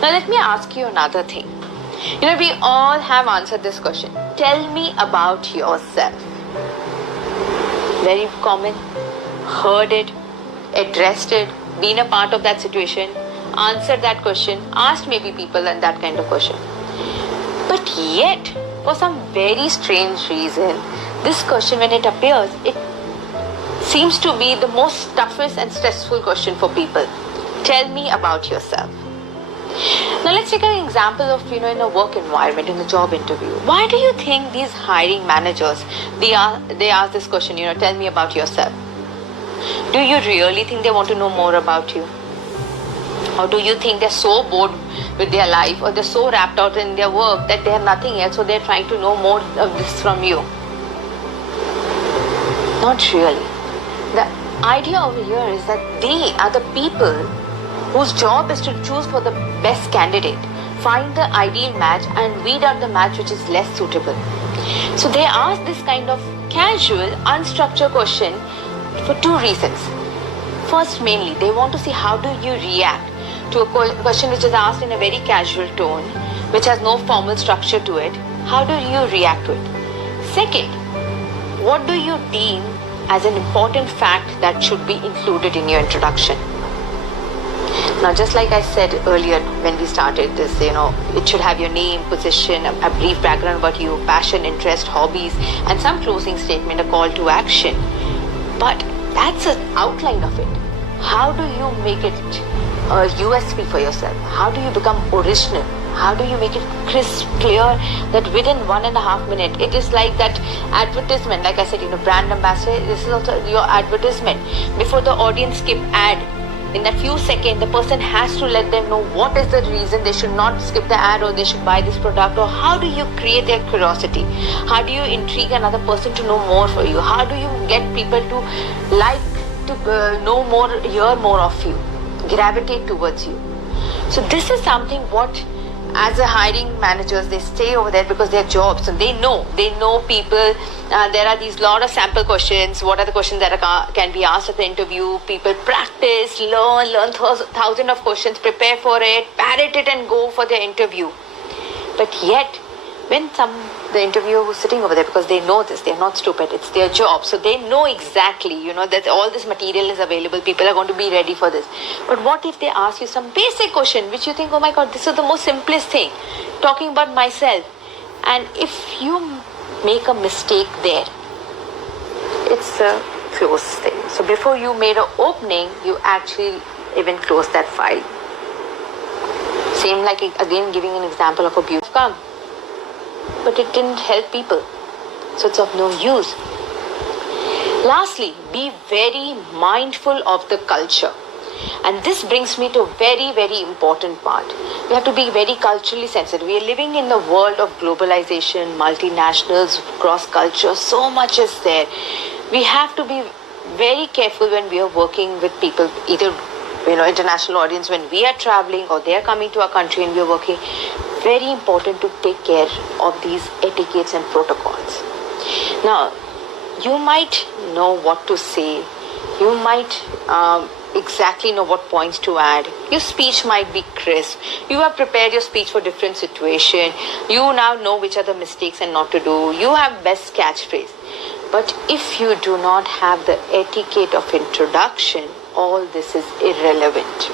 Now let me ask you another thing. We all have answered this question. Tell me about yourself. Very common. Heard it, addressed it, been a part of that situation, answered that question, asked maybe people and that kind of question. But yet, for some very strange reason, this question, when it appears, it seems to be the most toughest and stressful question for people. Tell me about yourself. Now let's take an example of, in a work environment, in a job interview. Why do you think these hiring managers, they ask this question, tell me about yourself? Do you really think they want to know more about you? Or do you think they're so bored with their life, or they're so wrapped out in their work that they have nothing else, so they're trying to know more of this from you? Not really. The idea over here is that they are the people whose job is to choose for the best candidate, find the ideal match and weed out the match which is less suitable. So they ask this kind of casual, unstructured question for two reasons. First, mainly, they want to see how do you react to a question which is asked in a very casual tone, which has no formal structure to it. How do you react to it? Second, what do you deem as an important fact that should be included in your introduction? Now, just like I said earlier when we started this, it should have your name, position, a brief background about you, passion, interest, hobbies, and some closing statement, a call to action. But that's an outline of it. How do you make it a USP for yourself? How do you become original? How do you make it crisp, clear, that within 1.5 minutes, it is like that advertisement, like I said, brand ambassador, this is also your advertisement. Before the audience skip ad, in that few seconds, the person has to let them know what is the reason they should not skip the ad or they should buy this product, or how do you create their curiosity? How do you intrigue another person to know more for you? How do you get people to like to know more, hear more of you, gravitate towards you? So this is something what, as a hiring managers, they stay over there because their jobs, and they know people. There are these lot of sample questions. What are the questions that can be asked at the interview? People practice, learn thousands of questions, prepare for it, parrot it, and go for the interview. But yet, when the interviewer who's sitting over there, because they know this, they're not stupid, it's their job, so they know exactly, that all this material is available, people are going to be ready for this. But what if they ask you some basic question which you think, oh my god, this is the most simplest thing, talking about myself, and if you make a mistake there, it's a closed thing. So before you made an opening, you actually even close that file. Same like, again, giving an example of a beauty come, but it didn't help people, so it's of no use. Lastly, be very mindful of the culture. And this brings me to a very, very important part. We have to be very culturally sensitive. We are living in the world of globalization, multinationals, cross culture, so much is there. We have to be very careful when we are working with people, either international audience, when we are traveling or they are coming to our country and we are working. Very important to take care of these etiquettes and protocols. Now, you might know what to say. You might exactly know what points to add. Your speech might be crisp. You have prepared your speech for different situation. You now know which are the mistakes and not to do. You have best catchphrase. But if you do not have the etiquette of introduction, all this is irrelevant.